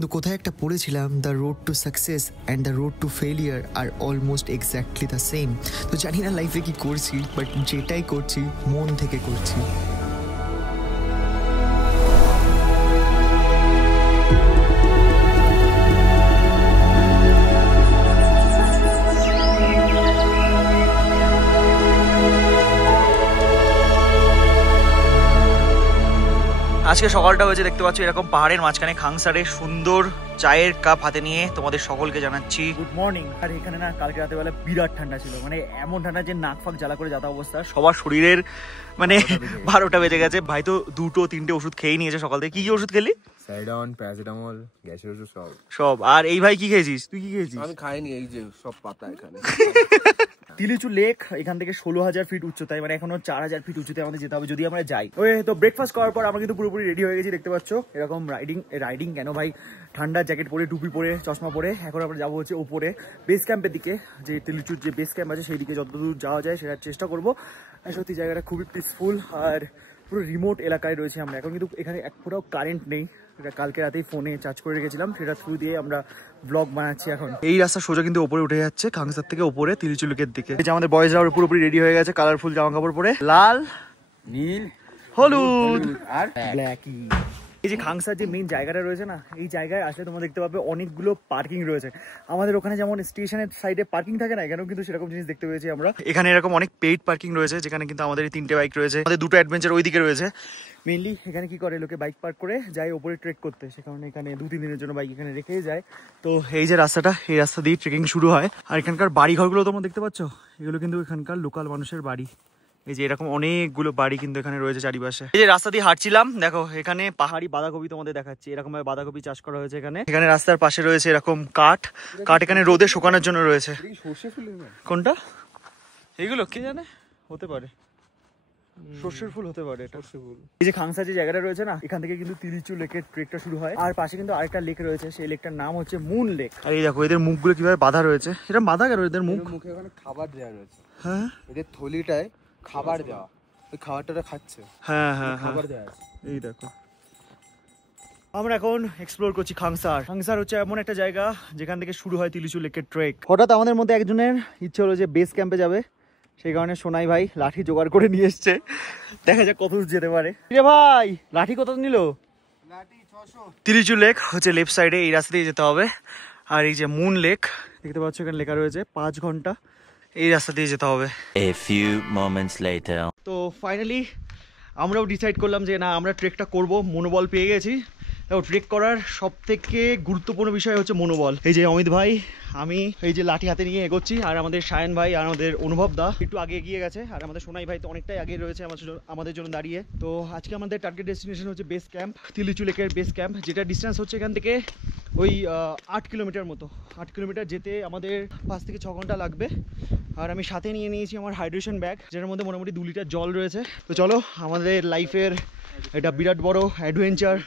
বন্ধু কোথায় একটা পড়েছিলাম, the road to success and the road to failure are almost exactly the same. তো জানি না লাইফে কি করছি, বাট যেটাই করছি মন থেকে করছি। আজকে সকালটা হয়েছে দেখতে পাচ্ছ এরকম পাহাড়ের মাঝখানে খাংসারে সুন্দর চায়ের কাপ হাতে নিয়ে তোমাদের সকলকে জানাচ্ছি গুড মর্নিং। আর এখানে না কালকে রাতে বেলা বিরাট ঠান্ডা ছিল, মানে এমন ঠান্ডা যে নাক ফাঁক জ্বালা করে যাতা অবস্থা, সবার শরীরের মানে 12টা বেজে গেছে। ভাই তো 2-3টে ওষুধ খেয়ে নিয়েছে সকাল থেকে। কি কি ওষুধ খেলি? সাইডন, প্যারাসিটামল, গ্যাসের ওষুধ সব। আর এই ভাই কি খেয়েছিস? তুই কি খেয়েছিস? আমি খাইনি, এই যে সব পাতা এখানে। তিলিচু লেক এখান থেকে 16,000 ফিট উচ্চতায়, মানে এখনো 4,000 ফিট উচ্চতায় আমাদের যেতে হবে যদি আমরা যাই। ওই তো ব্রেকফাস্ট করার পর আমরা কিন্তু পুরোপুরি রেডি হয়ে গেছি দেখতে পাচ্ছ। এরকম রাইডিং কেন ভাই, ঠান্ডার জ্যাকেট পরে, টুপি পরে, চশমা পরে এখন আমরা যাবো হচ্ছে ওপরে বেস ক্যাম্পের দিকে। যে তিলিচুর যে বেস ক্যাম্প আছে সেই দিকে যতদূর যাওয়া যায় সেটার চেষ্টা করবো। সত্যি জায়গাটা খুবই পিসফুল আর পুরো রিমোট এলাকায় রয়েছে আমরা এখন, কিন্তু এখানে এক ফোটাও কারেন্ট নেই। এটা কালকে রাতেই ফোনে চার্জ করে রেখেছিলাম, সেটা থ্রু দিয়ে আমরা ব্লগ বানাচ্ছি এখন। এই রাস্তা সোজা কিন্তু ওপরে উঠে যাচ্ছে খাংসার থেকে ওপরে তিলিচু লেকের দিকে। এই যে আমাদের বয়েজরা পুরোপুরি রেডি হয়ে গেছে, কালারফুল জামা কাপড় পরে, লাল, নীল, হলুদ আর ব্ল্যাকি। এই যে খাংসার যে মেইন জায়গাটা রয়েছে না, এই জায়গায় আসলে তোমরা দেখতে পাবে অনেকগুলো পার্কিং রয়েছে। আমাদের ওখানে যেমন স্টেশনের সাইডে পার্কিং থাকে না, এখানেও কিন্তু সেরকম জিনিস দেখতে পেয়েছি আমরা। এখানে এরকম অনেক পেইড পার্কিং রয়েছে, যেখানে কিন্তু আমাদের 3টে বাইক রয়েছে, আমাদের 2টো অ্যাডভেঞ্চার ওইদিকে রয়েছে। মেইনলি এখানে কি করে লোকে বাইক পার্ক করে যায় ওপরে ট্রেক করতে, সে কারণে এখানে 2-3 দিনের জন্য বাইক এখানে রেখেই যায়। তো এই যে রাস্তাটা, এই রাস্তা দিয়ে ট্রেকিং শুরু হয়। আর এখানকার বাড়ি ঘরগুলো তোমরা দেখতে পাচ্ছ, এগুলো কিন্তু এখানকার লোকাল মানুষের বাড়ি। এই যে এরকম অনেকগুলো বাড়ি কিন্তু এখানে রয়েছে চারিপাশে। এই যে রাস্তা দিয়ে হাঁটছিলাম, দেখো এখানে পাহাড়ি বাঁধাকপি তোমাদের দেখাচ্ছি, এরকম ভাবে বাঁধাকপি চাষ করা হয়েছে এখানে। এখানে রাস্তার পাশে রয়েছে এরকম কাঠ এখানে রোদে শুকানোর জন্য রয়েছে। কোনটা এইগুলো কে জানে, হতে পারে সর্ষের ফুল, হতে পারে এটা। এই যে খাংসা যে জায়গাটা রয়েছে না, এখান থেকে কিন্তু তিলিচু লেকের ট্রেকটা শুরু হয়। আর পাশে কিন্তু আরেকটা লেক রয়েছে, সেই লেকটার নাম হচ্ছে মুন লেক। আর এই দেখো এদের মুখগুলো কিভাবে বাঁধা রয়েছে, এটা বাঁধা কেন এদের মুখে? ওখানে খাবার দেওয়া রয়েছে। হ্যাঁ, এদের থলিটায় খাবার দেওয়া, ওই খাবারটা খাচ্ছে। হ্যাঁ হ্যাঁ খাবার দেওয়া আছে। এই দেখো আমরা এখন এক্সপ্লোর করছি খাংসার। খাংসার হচ্ছে এমন একটা জায়গা যেখান থেকে শুরু হয় তিলিচু লেকের ট্রেক। হঠাৎ আমাদের মধ্যে একজনের ইচ্ছে হলো যে বেস ক্যাম্পে যাবে, সেই কারণে সোনাই ভাই লাঠি জোগাড় করে নিয়ে এসছে। দেখা যাক কত দূর যেতে পারে। ভাই লাঠি কত নিল? তিলিচু লেক হচ্ছে লেফট সাইডে, এই রাস্তা দিয়ে যেতে হবে। আর এই যে মুন লেক দেখতে পাচ্ছ এখানে লেখা রয়েছে 5 ঘন্টা, এই রাস্তা দিয়ে যেতে হবে। A few moments later. তো ফাইনালি আমরাও ডিসাইড করলাম যে না আমরা ট্রেকটা করব, মনোবল পেয়ে গেছি। ট্রেক করার সব থেকে গুরুত্বপূর্ণ বিষয় হচ্ছে মনোবল। এই যে অমিত ভাই, আমি এই যে লাঠি হাতে নিয়ে এগোচ্ছি, আর আমাদের সায়ন ভাই আর আমাদের অনুভব দা একটু আগে এগিয়ে গেছে, আর আমাদের সোনাই ভাই তো অনেকটাই আগে রয়েছে আমাদের জন্য দাঁড়িয়ে। তো আজকে আমাদের টার্গেট ডেস্টিনেশন হচ্ছে বেস ক্যাম্প, তিলিচু লেকের বেস ক্যাম্প, যেটা ডিস্টেন্স হচ্ছে এখান থেকে ওই 8 কিলোমিটার মতো। 8 কিলোমিটার যেতে আমাদের 5 থেকে 6 ঘন্টা লাগবে। আর আমি সাথে নিয়ে নিয়েছি আমার হাইড্রেশন ব্যাগ, যেটার মধ্যে মোটামুটি 2 লিটার জল রয়েছে। তো চলো আমাদের লাইফের এটা বিরাট বড় অ্যাডভেঞ্চার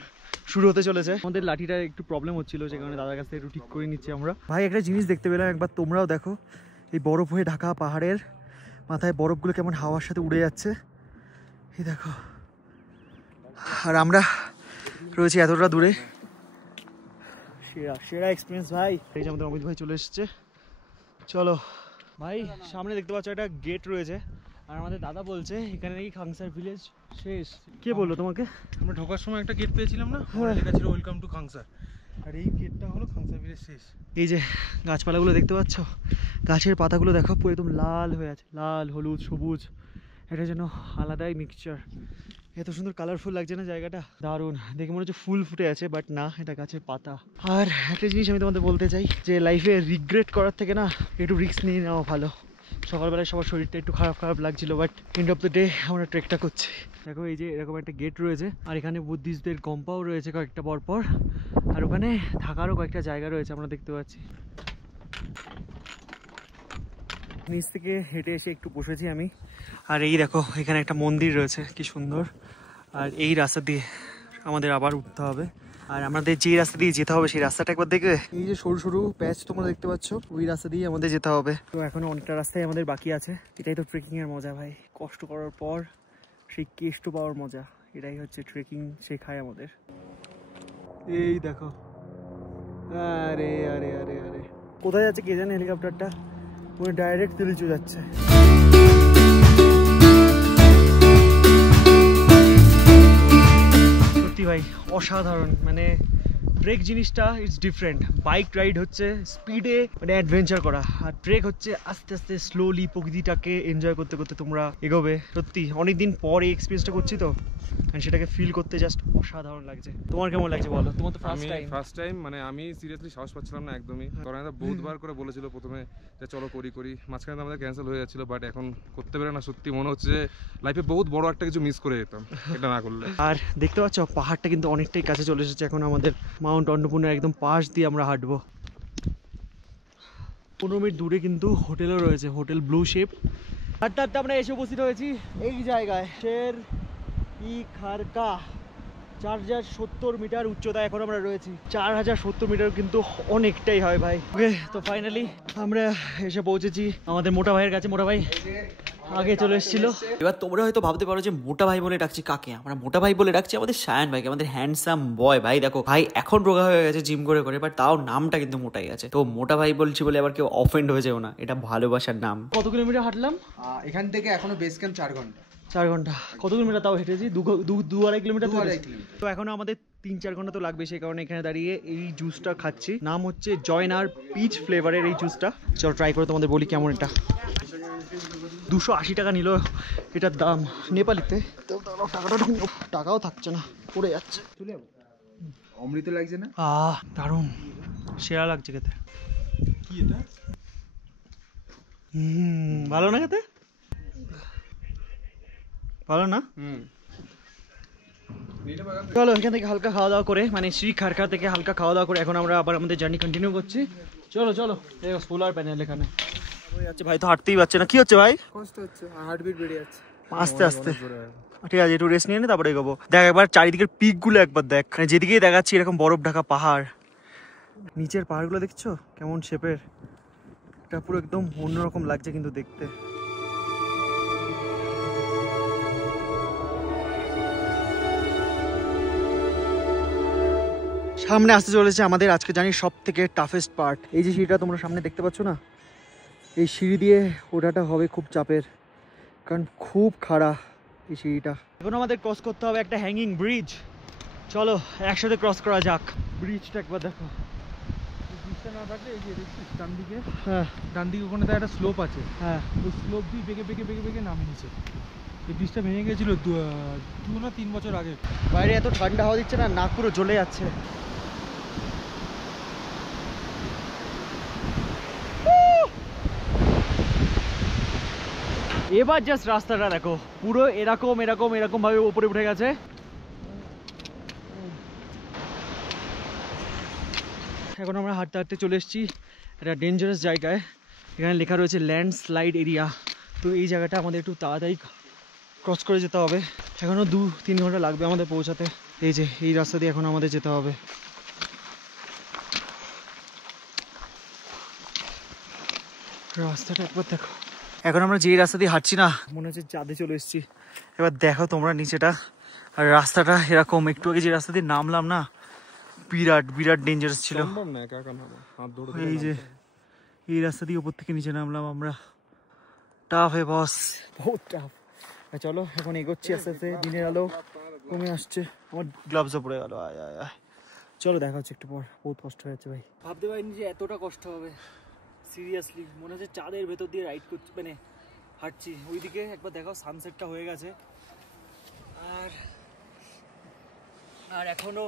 শুরু হতে চলেছে। আমাদের লাঠিটা একটু প্রবলেম হচ্ছিল, সে কারণে দাদার কাছ থেকে একটু ঠিক করে নিচ্ছি আমরা। ভাই একটা জিনিস দেখতে পেলাম, একবার তোমরাও দেখো, এই বরফ হয়ে ঢাকা পাহাড়ের মাথায় বরফগুলো কেমন হাওয়ার সাথে উড়ে যাচ্ছে, এই দেখো। আর আমরা রয়েছি এতটা দূরে, সেরা সেরা এক্সপিরিয়েন্স ভাই। এই যে আমাদের অমিত ভাই চলে এসছে। চলো ভাই, সামনে দেখতে পাচ্ছ একটা গেট রয়েছে, আর আমাদের দাদা বলছে এখানে নাকি খাংসার ভিলেজ শেষ। কে বললো তোমাকে? আমরা ঢোকার সময় একটা গেট পেয়েছিলাম না, লেখা ছিল ওয়েলকাম টু খাংসার, আর এই গেটটা হলো খাংসার ভিলেজ শেষ। এই যে গাছপালাগুলো দেখতে পাচ্ছ, গাছের পাতাগুলো দেখো পুরো একদম লাল হয়ে আছে, লাল, হলুদ, সবুজ, এটা যেন আলাদাই মিক্সচার। এত সুন্দর কালারফুল লাগছে না জায়গাটা, দারুণ। দেখে মনে হচ্ছে ফুল ফুটে আছে, বাট না, এটা গাছের পাতা। আর একটা জিনিস আমি তোমাদের বলতে চাই, যে লাইফে রিগ্রেট করার থেকে না একটু রিস্ক নিয়ে নেওয়া ভালো। সকালবেলায় সবার শরীরটা একটু খারাপ খারাপ লাগছিল, but end of the day আমরা ট্রেকটা করছি। দেখো এই যে এরকম একটা গেট রয়েছে, আর এখানে বুদ্ধিস্টদের গম্পাও রয়েছে কয়েকটা পরপর, আর ওখানে থাকারও কয়েকটা জায়গা রয়েছে আমরা দেখতে পাচ্ছি। নিচ থেকে হেঁটে এসে একটু বসেছি আমি, আর এই দেখো এখানে একটা মন্দির রয়েছে, কি সুন্দর। আর এই রাস্তা দিয়ে আমাদের আবার উঠতে হবে, আর আমাদের যে রাস্তা দিয়ে যেতে হবে সেই রাস্তাটা একবার দেখবে। এই যে সরু সরু প্যাচ তোমরা দেখতে পাচ্ছ, ওই রাস্তা দিয়ে আমাদের যেতে হবে। তো এখনো অনেকটা রাস্তায় আমাদের বাকি আছে। এটাই তো ট্রেকিং এর মজা ভাই, কষ্ট করার পর সেই কেষ্ট পাওয়ার মজা, এটাই হচ্ছে ট্রেকিং শেখায় আমাদের। এই দেখো আরে আরে আরে আরে কোথায় যাচ্ছে কে জানে হেলিকপ্টারটা, পুরো ডাইরেক্ট তিলিচু যাচ্ছে। সত্যি ভাই অসাধারণ, মানে ট্রেক জিনিসটা ইটস ডিফারেন্ট। বাইক রাইড হচ্ছে স্পিডে মানে অ্যাডভেঞ্চার করা, আর ট্রেক হচ্ছে আস্তে আস্তে স্লোলি প্রকৃতিটাকে এনজয় করতে করতে তোমরা এগোবে। সত্যি অনেকদিন পর এই এক্সপিরিয়েন্সটা করছি তো, সেটাকে ফিল করতে জাস্ট অসাধারণ লাগছে। তোমার কেমন লাগছে বলো? তোমার তো ফার্স্ট টাইম, মানে আমি সিরিয়াসলি সাহস পাচ্ছিলাম না একদমই, কারণ এটা বহুতবার করে বলেছিল প্রথমে যে চলো করি, মাঝখানে আমাদের ক্যান্সেল হয়ে যাচ্ছিল, বাট এখন করতে পারে না। সত্যি মনে হচ্ছে যে লাইফে বহুত বড় একটা কিছু মিস করে যেতাম এটা না করলে। আর দেখতে পাচ্ছ পাহাড়টা কিন্তু অনেকটাই কাছে চলে এসেছে, এখন আমাদের মাউন্ট অন্নপূর্ণার একদম পাশ দিয়ে আমরা হাঁটবো। 15 মিনিট দূরে কিন্তু হোটেলও রয়েছে, হোটেল ব্লু শেপ। হাঁটতে হাঁটতে আমরা এসে উপস্থিত হয়েছি এই জায়গায়, শের ই খারকা 4070 মিটার উচ্চতা এখন আমরা রয়েছি। 4070 মিটার কিন্তু অনেকটাই হয় ভাই। ওকে, তো ফাইনালি আমরা এসে পৌঁছেছি আমাদের মোটা ভাইয়ের কাছে। মোটা ভাই আগে চলে এসেছিল। এবার তোমরা হয়তো ভাবতে পারো যে মোটা ভাই বলে ডাকছি কাকে? আমরা মোটা ভাই বলে ডাকছি আমাদের সায়ন ভাইকে, আমাদের হ্যান্ডসাম বয়। ভাই দেখো ভাই এখন রোগা হয়ে গেছে জিম করে করে, বাট তাও নামটা কিন্তু মোটাই আছে। তো মোটা ভাই বলছি বলে আবার কেউ অফেন্ড হয়ে যেও না, এটা ভালোবাসার নাম। কত কিলোমিটার হাঁটলাম এখান থেকে এখনো বেস ক্যাম্প 4 ঘন্টা। 4 ঘন্টা। কত কিলোমিটার তাও হেঁটেছি? 2-2.5 কিলোমিটার। তো এখনো আমাদের 3-4 ঘন্টা তো লাগবে, সেই কারণে এখানে দাঁড়িয়ে এই জুসটা খাচ্ছি। নাম হচ্ছে জয়নার পিচ ফ্লেভারের এই জুসটা। চলো ট্রাই করে তোমাদের বলি কেমন এটা। 280 টাকা নিল এটার দাম নেপালিতে। টাকাও থাকছে না, পড়ে যাচ্ছে। অমৃত লাগছে না? দারুণ, সেরা লাগছে খেতে। কি এটা? ভালো না খেতে? ভালো না? চলো এখান থেকে হালকা খাওয়া দাওয়া করে, মানে শ্রী খারকা থেকে হালকা খাওয়া দাওয়া করে এখন আমরা আবার আমাদের জার্নি কন্টিনিউ করছি। চলো চলো, সোলার প্যানেল এখানে যাচ্ছে। ভাই তো হাঁটতেই পারছে না, কি হচ্ছে ভাই? কষ্ট হচ্ছে, হার্টবিট বেড়ে যাচ্ছে আস্তে আস্তে। ঠিক আছে, একটু রেস্ট নিয়ে নে, তারপরে এগোবো। দেখ একবার চারিদিকের পিক গুলো একবার দেখ, মানে যেদিকেই দেখাচ্ছি এরকম বরফ ঢাকা পাহাড়। নিচের পাহাড়গুলো দেখছো কেমন শেপের, এটা পুরো একদম অন্যরকম লাগছে কিন্তু দেখতে। সামনে আসতে চলেছে আমাদের আজকে জানি সব থেকে টাফেস্ট পার্ট। এই যে সিঁড়িটা তোমরা সামনে দেখতে পাচ্ছ না, এই সিঁড়ি দিয়ে ওঠাটা হবে খুব চাপের, কারণ খুব খাড়া এই সিঁড়িটা। এখন আমাদের ক্রস করতে হবে একটা হ্যাঙ্গিং ব্রিজ। চলো একসাথে ক্রস করা যাক। ব্রিজটা একবার দেখো। ব্রিজটা না থাকলে এই যে দেখছিস ডান দিকে, হ্যাঁ ডান দিকে ওখানে একটা স্লোপ আছে, হ্যাঁ, ওই স্লোপ দিয়ে বেঁকে বেঁকে বেঁকে বেঁকে নামে নিচে। এই ব্রিজটা ভেঙে গেছিল 2 না 3 বছর আগে। বাইরে এত ঠান্ডা হাওয়া দিচ্ছে না, নাক পুরো জ্বলে যাচ্ছে। এবার জাস্ট রাস্তাটা দেখো, পুরো এরকম এরকম এরকম ভাবে উপরে উঠে গেছে। এখন আমরা হাঁটতে হাঁটতে চলে এসেছি একটা ডেঞ্জারাস জায়গায়। এখানে লেখা রয়েছে ল্যান্ডস্লাইড এরিয়া। তো এই জায়গাটা আমাদের একটু তাড়াতাড়ি ক্রস করে যেতে হবে। এখনও 2-3 ঘন্টা লাগবে আমাদের পৌঁছাতে। এই যে এই রাস্তা দিয়ে এখন আমাদের যেতে হবে। রাস্তাটা একবার দেখো। এখন আমরা যে রাস্তা দিয়ে হাঁটছি না, মনে হচ্ছে চাঁদে চলে এসেছি। এবার দেখো তোমরা নিচেটা, আর রাস্তাটা এরকম। একটু আগে যে রাস্তা দিয়ে নামলাম না, বিরাট বিরাট ডেঞ্জারাস ছিল। এই যে এই রাস্তা দিয়ে উপর থেকে নিচে নামলাম আমরা। টাফ হে বস, বহুত টাফ। চলো এখন এগোচ্ছি আস্তে আস্তে, দিনের আলো কমে আসছে। আমার গ্লাভসও পড়ে গেল। আয় আয় আয়, চলো দেখা হচ্ছে একটু পর। বহুত কষ্ট হয়েছে ভাই, ভাবতে পারিনি যে এতটা কষ্ট হবে। সিরিয়াসলি মনে হচ্ছে চাঁদের ভেতর দিয়ে রাইড করছি, মানে হাঁটছি। ওইদিকে একবার দেখো সানসেটটা হয়ে গেছে, আর আর এখনো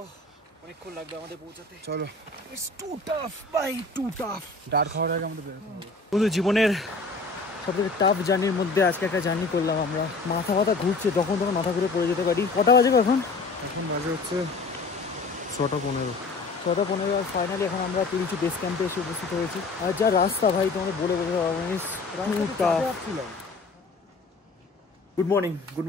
অনেকক্ষণ লাগবে আমাদের পৌঁছাতে। চলো, ইটস টু টাফ ভাই, টু টাফ। ডার্ক হওয়ার আগে আমাদের বেরোতে হবে। বন্ধু জীবনের সবথেকে টাফ জার্নির মধ্যে আজকে একটা জার্নি করলাম আমরা। মাথা ঘুরছে, যখন তখন মাথা ঘুরে পড়ে যেতে পারি। কটা বাজে এখন? এখন বাজে হচ্ছে 6:15। 6:15। আর ফাইনালি এখন আমরা তিলিচু বেস ক্যাম্পে এসে উপস্থিত হয়েছি। আর যা রাস্তা ভাই তোমাদের বলে বোঝাতে পারবো না। গুড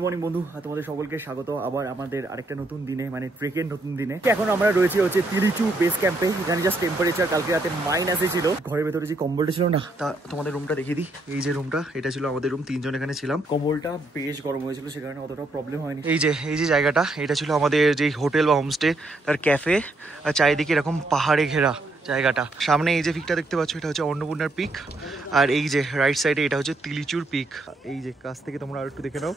মর্নিং বন্ধু, আর তোমাদের সকলকে স্বাগত আবার আমাদের আরেকটা নতুন দিনে, মানে ট্রেকের নতুন দিনে। এখন আমরা রয়েছি হচ্ছে তিলিচু বেস ক্যাম্পে। এখানে জাস্ট টেম্পারেচার কালকে রাতে -এ ছিল। ঘরের ভেতরে যে কম্বলটা ছিল না, তা তোমাদের রুমটা দেখিয়ে দিই। এই যে রুমটা, এটা ছিল আমাদের রুম। 3 জন এখানে ছিলাম। কম্বলটা বেশ গরম হয়েছিল, সে কারণে অতটা প্রবলেম হয়নি। এই যে জায়গাটা, এটা ছিল আমাদের যে হোটেল বা হোমস্টে, তার ক্যাফে। আর চারিদিকে এরকম পাহাড়ে ঘেরা, জায়গাটা। সামনে এই যে পিকটা দেখতে পাচ্ছ এটা হচ্ছে অন্নপূর্ণার পিক, আর এই যে রাইট সাইডে এটা হচ্ছে তিলিচুর পিক। এই যে কাছ থেকে তোমরা আর একটু দেখে নাও,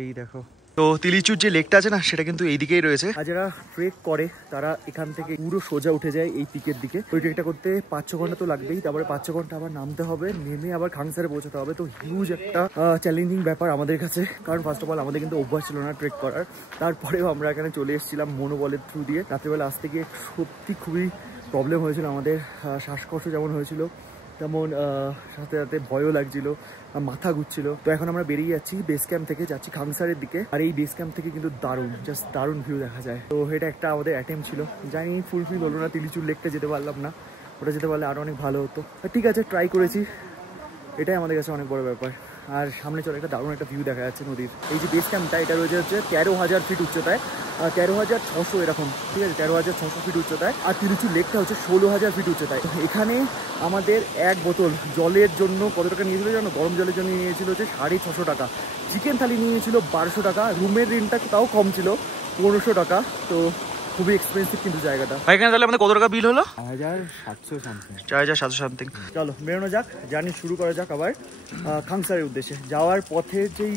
এই দেখো। তো তিলিচুর যে লেকটা আছে না সেটা কিন্তু এইদিকেই রয়েছে। আর যারা ট্রেক করে তারা এখান থেকে পুরো সোজা উঠে যায় এই পিকের দিকে। ওই ট্রেকটা করতে 5-6 ঘন্টা তো লাগবেই, তারপরে 5-6 ঘন্টা আবার নামতে হবে, নেমে আবার খাংসারে পৌঁছাতে হবে। তো হিউজ একটা চ্যালেঞ্জিং ব্যাপার আমাদের কাছে, কারণ ফার্স্ট অফ অল আমাদের কিন্তু অভ্যাস ছিল না ট্রেক করার। তারপরেও আমরা এখানে চলে এসেছিলাম মনোবলের থ্রু দিয়ে। রাত্রেবেলা আসতে গিয়ে সত্যি খুবই প্রবলেম হয়েছিল আমাদের, শ্বাসকষ্ট যেমন হয়েছিল তেমন সাথে সাথে ভয়ও লাগছিল, মাথা ঘুরছিল। তো এখন আমরা বেরিয়ে যাচ্ছি বেস ক্যাম্প থেকে, যাচ্ছি খাংসারের দিকে। আর এই বেস ক্যাম্প থেকে কিন্তু দারুণ, জাস্ট দারুণ ভিউ দেখা যায়। তো এটা একটা আমাদের অ্যাটেম্প ছিল, জানি ফুলফিল হলো না, তিলিচুর লেকটা যেতে পারলাম না। ওটা যেতে পারলে আরও অনেক ভালো হতো। ঠিক আছে, ট্রাই করেছি, এটাই আমাদের কাছে অনেক বড় ব্যাপার। আর সামনে চলে একটা দারুণ একটা ভিউ দেখা যাচ্ছে নদীর। এই যে বেস ক্যাম্পটা এটা রয়েছে হচ্ছে 13,000 ফিট উচ্চতায়, 13,600 এরকম, ঠিক আছে, 13,600 ফিট উচ্চতায়। আর তিলিচুর লেকটা হচ্ছে 16,000 ফিট উচ্চতায়। এখানে আমাদের এক বোতল জলের জন্য কত টাকা নিয়েছিল জানো? গরম জলের জন্য নিয়েছিল হচ্ছে 650 টাকা, চিকেন থালি নিয়েছিল 1200 টাকা, রুমের রেন্টটা তাও কম ছিল 1500 টাকা। তো খুবই এক্সপেন্সিভ কিন্তু জায়গাটা। এখানে তাহলে আমাদের কত টাকা বিল হলো? 4,700 সামথিং। চলো বেরোনো যাক, জার্নি শুরু করা যাক আবার খাংসারের উদ্দেশ্যে। যাওয়ার পথে যেই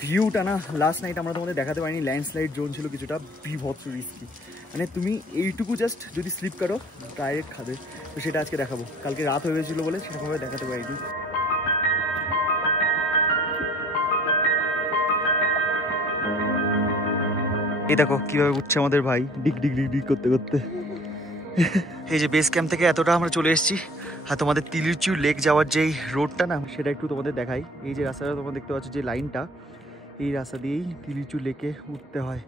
ভিউটা না, লাস্ট নাইট আমরা তোমাদের দেখাতে পারিনি, ল্যান্ডস্লাইড জোন ছিল কিছুটা, বিভৎস রিস্কি। মানে তুমি এইটুকু জাস্ট যদি স্লিপ করো ডাইরেক্ট খাবে। তো সেটা আজকে দেখাবো। কালকে রাত হয়ে গেছিলো বলে সেরকমভাবে দেখাতে পারিনি। এই দেখো কিভাবে উঠছে আমাদের ভাই, ডিগ ডিগ ডিগ ডিগ করতে করতে। এই যে বেস ক্যাম্প থেকে এতটা আমরা চলে এসেছি। আর তোমাদের তিলিচুর লেক যাওয়ার যেই রোডটা না সেটা একটু তোমাদের দেখাই। এই যে রাস্তাটা তোমরা দেখতে পাচ্ছ, যে লাইনটা, এই রাস্তা দিয়েই তিলিচুর লেকে উঠতে হয়,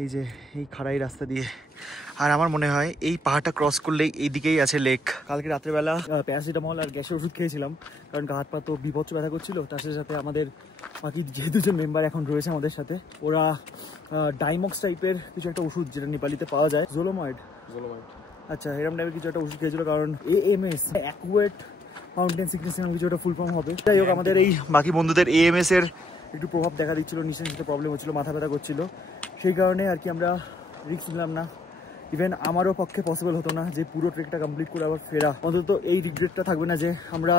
এই যে এই খাড়াই রাস্তা দিয়ে। আর আমার মনে হয় এই পাহাড়টা ক্রস করলেই এইদিকেই আছে লেক। কালকে রাত্রেবেলা প্যারাসিটামল আর গ্যাসের ওষুধ খেয়েছিলাম, কারণ গা হাত পা তো বিভৎস ব্যথা করছিল। তার সাথে সাথে আমাদের বাকি যে দুজন মেম্বার এখন রয়েছে আমাদের সাথে, ওরা ডাইমক্স টাইপের কিছু একটা ওষুধ, যেটা নেপালিতে পাওয়া যায়, জোলোময়েড, আচ্ছা এরকম টাইপের কিছু একটা ওষুধ খেয়েছিল, কারণ AMS অ্যাকুয়েট মাউন্টেন সিকনেস নামে কিছু একটা ফুল ফর্ম হবে। যাই হোক, আমাদের এই বাকি বন্ধুদের AMS এর একটু প্রভাব দেখা দিচ্ছিল, নিশ্চয়ই নিতে প্রবলেম হচ্ছিল, মাথা ব্যথা করছিল। সেই কারণে আর কি আমরা রিস্ক নিলাম না। ইভেন আমারও পক্ষে পসিবল হতো না যে পুরো ট্রেকটা কমপ্লিট করে আবার ফেরা। অন্তত এই রিগ্রেটটা থাকবে না যে আমরা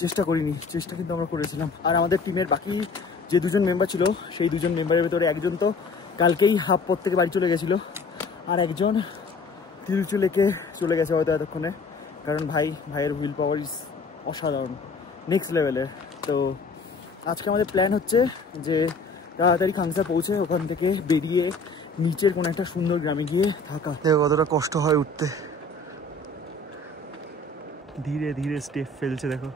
চেষ্টা করিনি, চেষ্টা কিন্তু আমরা করেছিলাম। আর আমাদের টিমের বাকি যে দুজন মেম্বার ছিল, সেই দুজন মেম্বারের ভেতরে একজন তো কালকেই হাফ পথ থেকে বাড়ি চলে গেছিলো, আর একজন তিলিচুর লেকে চলে গেছে হয়তো এতক্ষণে, কারণ ভাইয়ের হুইল পাওয়ার ইজ অসাধারণ, নেক্সট লেভেলের। তো আজকে আমাদের প্ল্যান হচ্ছে যে তাড়াতাড়ি খাংসার পৌঁছে ওখান থেকে বেরিয়ে নিচের কোনো একটা সুন্দর গ্রামে গিয়ে থাকা। দেখো কতটা কষ্ট হয় উঠতে, ধীরে ধীরে স্টেপ ফেলছে দেখো।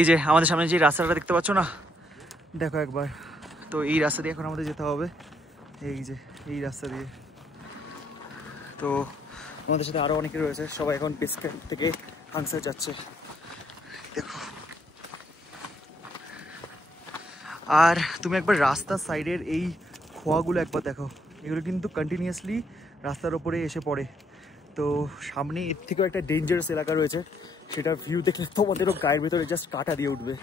এই যে আমাদের সামনে যে রাস্তাটা দেখতে পাচ্ছ না, দেখো একবার। তো এই রাস্তা দিয়ে এখন আমাদের যেতে হবে, এই যে এই রাস্তা দিয়ে। তো আমাদের সাথে আরও অনেকে রয়েছে, সবাই এখন বেস ক্যাম্প থেকে খাংসার যাচ্ছে, দেখো। আর তুমি একবার রাস্তার সাইডের এই খোয়াগুলো একবার দেখো, এগুলো কিন্তু কন্টিনিউয়াসলি রাস্তার ওপরে এসে পড়ে। তো সামনে এর থেকেও একটা ডেঞ্জারাস এলাকা রয়েছে, সেটা ভিউ দেখলে তোমাদেরও গায়ের ভিতরে জাস্ট কাটা দিয়ে উঠবে।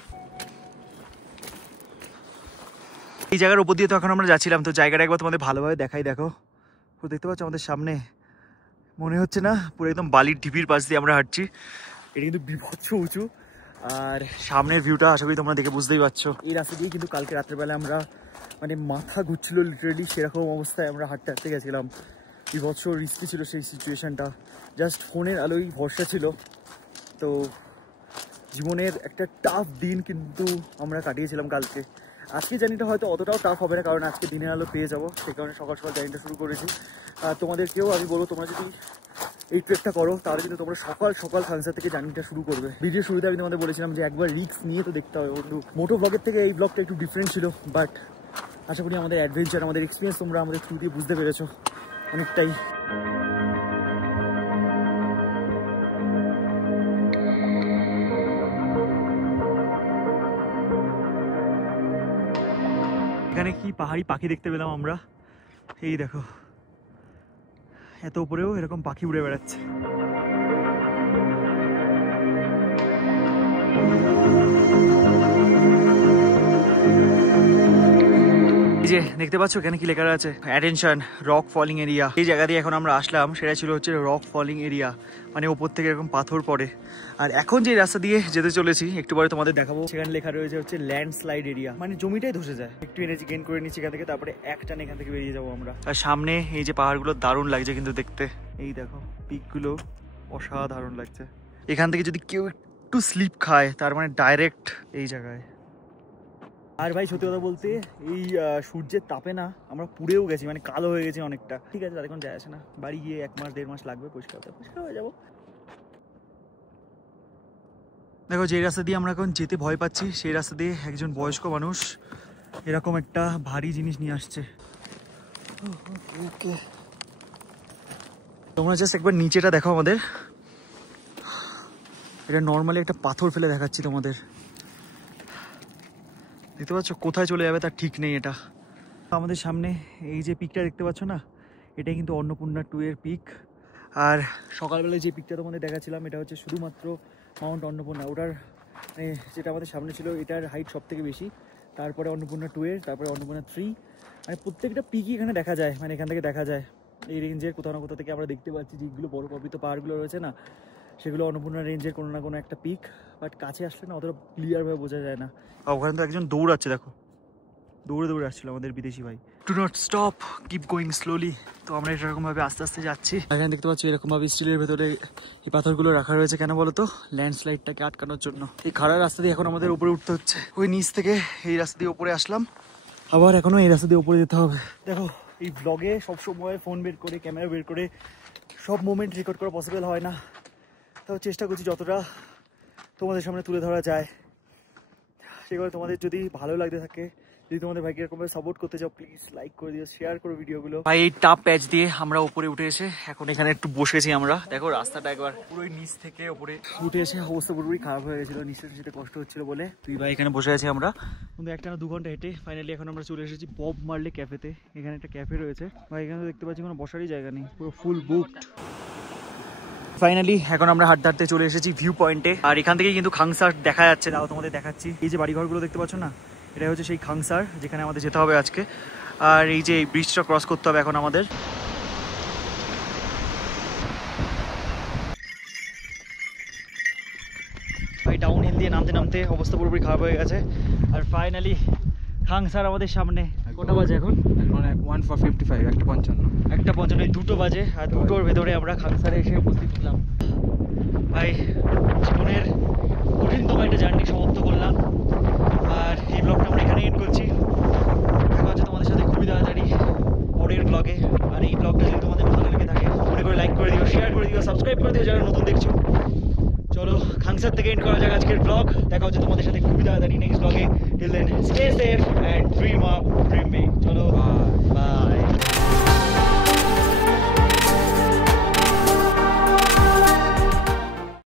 এই জায়গার উপর দিয়ে তো এখন আমরা যাচ্ছিলাম, তো জায়গাটা একবার তোমাদের ভালোভাবে দেখাই। দেখো পুরো দেখতে পাচ্ছ আমাদের সামনে, মনে হচ্ছে না পুরো একদম বালির ঢিপির পাশ দিয়ে আমরা হাঁটছি। এটা কিন্তু বিভৎস উঁচু, আর সামনের ভিউটা আশা করি তোমরা দেখে বুঝতেই পারছো। এই রাস্তা দিয়ে কিন্তু কালকে রাত্রেবেলা আমরা মানে মাথা ঘুরছিল লিটারেলি, সেরকম অবস্থায় আমরা হাঁটতে হাঁটতে গেছিলাম। বিভৎস রিস্কি ছিল সেই সিচুয়েশনটা, জাস্ট ফোনের আলোই ভরসা ছিল। তো জীবনের একটা টাফ দিন কিন্তু আমরা কাটিয়েছিলাম কালকে। আজকে জার্নিটা হয়তো অতটাও টাফ হবে না, কারণ আজকে দিনের আলো পেয়ে যাবো, সেই কারণে সকাল সকাল জার্নিটা শুরু করেছি। আর তোমাদেরকেও আমি বলবো, তোমরা যদি এই ট্রেকটা করো তাহলে কিন্তু তোমরা সকাল সকাল খাংসার থেকে জার্নিটা শুরু করবে। ভিডিও শুরুতে আমি তোমাদের বলেছিলাম যে একবার রিস্ক নিয়ে তো দেখতে হবে বন্ধু। মোটো ব্লগের থেকে এই ব্লগটা একটু ডিফারেন্ট ছিল, বাট আশা করি আমাদের অ্যাডভেঞ্চার, আমাদের এক্সপিরিয়েন্স তোমরা আমাদের থ্রু দিয়ে বুঝতে পেরেছো অনেকটাই। এখানে কি পাহাড়ি পাখি দেখতে পেলাম আমরা, এই দেখো এত উপরেও এরকম পাখি উড়ে বেড়াচ্ছে। এই যে যে দেখতে পাচ্ছ এখানে কি লেখা আছে, অ্যাটেনশন রক ফলিং এরিয়া। এই জায়গা দিয়ে এখন আমরা আসলাম সেটা ছিল হচ্ছে রক ফলিং এরিয়া, মানে ওপর থেকে এরকম পাথর পড়ে। আর এখন যে রাস্তা দিয়ে যেতে চলেছি একটু পরে তোমাদের দেখাবো, সেখানে লেখা রয়েছে হচ্ছে ল্যান্ডস্লাইড এরিয়া, মানে জমিটাই ধসে যায়। একটু এনার্জি গেইন করে নিচ্ছি এখান থেকে, তারপরে একটানে এখান থেকে বেরিয়ে যাবো আমরা। আর সামনে এই যে পাহাড়গুলো দারুণ লাগছে কিন্তু দেখতে, এই দেখো পিকগুলো অসাধারণ লাগছে। এখান থেকে যদি কেউ একটু স্লিপ খায় তার মানে ডাইরেক্ট এই জায়গায়। আর ভাই সত্যি কথা বলতে এই সূর্যের তাপে না আমরা পুড়েও গেছি, মানে কালো হয়ে গেছি অনেকটা। ঠিক আছে, তাদের কোনো যায় আসে না, বাড়ি গিয়ে 1 মাস 1.5 মাস লাগবে পরিষ্কার হয়ে যাবো। দেখো যে রাস্তা দিয়ে আমরা এখন যেতে ভয় পাচ্ছি সেই রাস্তা দিয়ে একজন বয়স্ক মানুষ এরকম একটা ভারী জিনিস নিয়ে আসছে। তোমরা জাস্ট একবার নিচেটা দেখো আমাদের, এটা নর্মালি একটা পাথর ফেলে দেখাচ্ছি তোমাদের, দেখতে পাচ্ছ কোথায় চলে যাবে তার ঠিক নেই। এটা আমাদের সামনে এই যে পিকটা দেখতে পাচ্ছ না, এটা কিন্তু অন্নপূর্ণা 2 এর পিক। আর সকালবেলায় যে পিকটা তোমাদের দেখাচ্ছিলাম এটা হচ্ছে শুধুমাত্র মাউন্ট অন্নপূর্ণা, ওটার যেটা আমাদের সামনে ছিল এটার হাইট সব থেকে বেশি, তারপরে অন্নপূর্ণা 2 এর, তারপরে অন্নপূর্ণা 3। মানে প্রত্যেকটা পিকই এখানে দেখা যায়, মানে এখান থেকে দেখা যায় এই রেঞ্জের কোথাও না কোথাও থেকে আমরা দেখতে পাচ্ছি যেগুলো বড় পবিত্র পাহাড়গুলো রয়েছে না, সেগুলো অন্নপূর্ণা রেঞ্জের কোনো না কোনো একটা পিক। বাট কাছে আসলে না অতটা ক্লিয়ারভাবে বোঝা যায় না। ওখানে তো একজন দৌড়াচ্ছে, দেখো দৌড়ে দৌড়ে আসছিল আমাদের বিদেশি ভাই। Do not stop, keep going slowly. তো আমরা এরকমভাবে আস্তে আস্তে যাচ্ছি। এখানে দেখতে পাচ্ছি এরকমভাবে স্টিলের ভেতরে এই পাথরগুলো রাখা রয়েছে, কেন বলো তো, ল্যান্ডস্লাইডটাকে আটকানোর জন্য। এই খাড়া রাস্তা দিয়ে এখন আমাদের উপরে উঠতে হচ্ছে, ওই নিচ থেকে এই রাস্তা দিয়ে উপরে আসলাম, আবার এখনো এই রাস্তা দিয়ে উপরে যেতে হবে। দেখো এই ব্লগে সবসময় ফোন বের করে ক্যামেরা বের করে সব মোমেন্ট রেকর্ড করা পসিবল হয় না, তাও চেষ্টা করছি যতটা তোমাদের সামনে তুলে ধরা যায়। সেগুলো তোমাদের যদি ভালো লাগতে থাকে, যদি তোমাদের ভাইকে এরকমভাবে সাপোর্ট করতে চাও, প্লিজ লাইক করে দিও, শেয়ার করো ভিডিওগুলো। ভাই এই টাপ প্যাচ দিয়ে আমরা উপরে উঠে এসে এখন এখানে একটু বসেছি আমরা। দেখো রাস্তাটা একবার পুরোই নিচ থেকে উপরে উঠে এসে অবস্থা পুরোপুরি খারাপ হয়ে গেছিল, নিচে যেতে কষ্ট হচ্ছিল বলে তুই ভাই এখানে বসে আছি আমরা। কিন্তু 1-2 ঘন্টা হেঁটে ফাইনালি এখন আমরা চলে এসেছি বব মার্লে ক্যাফেতে। এখানে একটা ক্যাফে রয়েছে ভাই, এখানে দেখতে পাচ্ছি কোনো বসারই জায়গা নেই, পুরো ফুল বুকড। ফাইনালি এখন আমরা হাঁটতে হাঁটতে চলে এসেছি ভিউ পয়েন্টে। আর এখান থেকে কিন্তু খাংসার দেখা যাচ্ছে, তাও তোমাদের দেখাচ্ছি। এই যে বাড়িঘরগুলো দেখতে পাচ্ছ না, এটা হচ্ছে সেই খাংসার যেখানে আমাদের যেতে হবে আজকে। আর এই যে ব্রিজটা ক্রস করতে হবে এখন আমাদের। ভাই ডাউন হিল দিয়ে নামতে নামতে অবস্থা পুরোপুরি খারাপ হয়ে গেছে। আর ফাইনালি খাংসার আমাদের সামনে। কটা বাজে এখন? 1:55, 1:55, 2টো বাজে। আর 2টোর ভেতরে আমরা খাংসারে এসে উপস্থিত হলাম। ভাই জীবনের কঠিনতম একটা জার্নি সমাপ্ত করলাম, আর এই ব্লগটা আমরা এখানে এন্ড করছি। দেখা হচ্ছে তোমাদের সাথে খুবই তাড়াতাড়ি পরের ব্লগে। আর এই ব্লগটা যদি তোমাদের ভালো লেগে থাকে মনে করে লাইক করে দিও, শেয়ার করে দিও, সাবস্ক্রাইব করে দিও যারা নতুন দেখছো। চলো খাংসার থেকে এন্ড করা যাক আজকের ব্লগ। দেখা হচ্ছে তোমাদের সাথে খুবই তাড়াতাড়ি নেক্সট ব্লগে। Till then stay safe and dream up.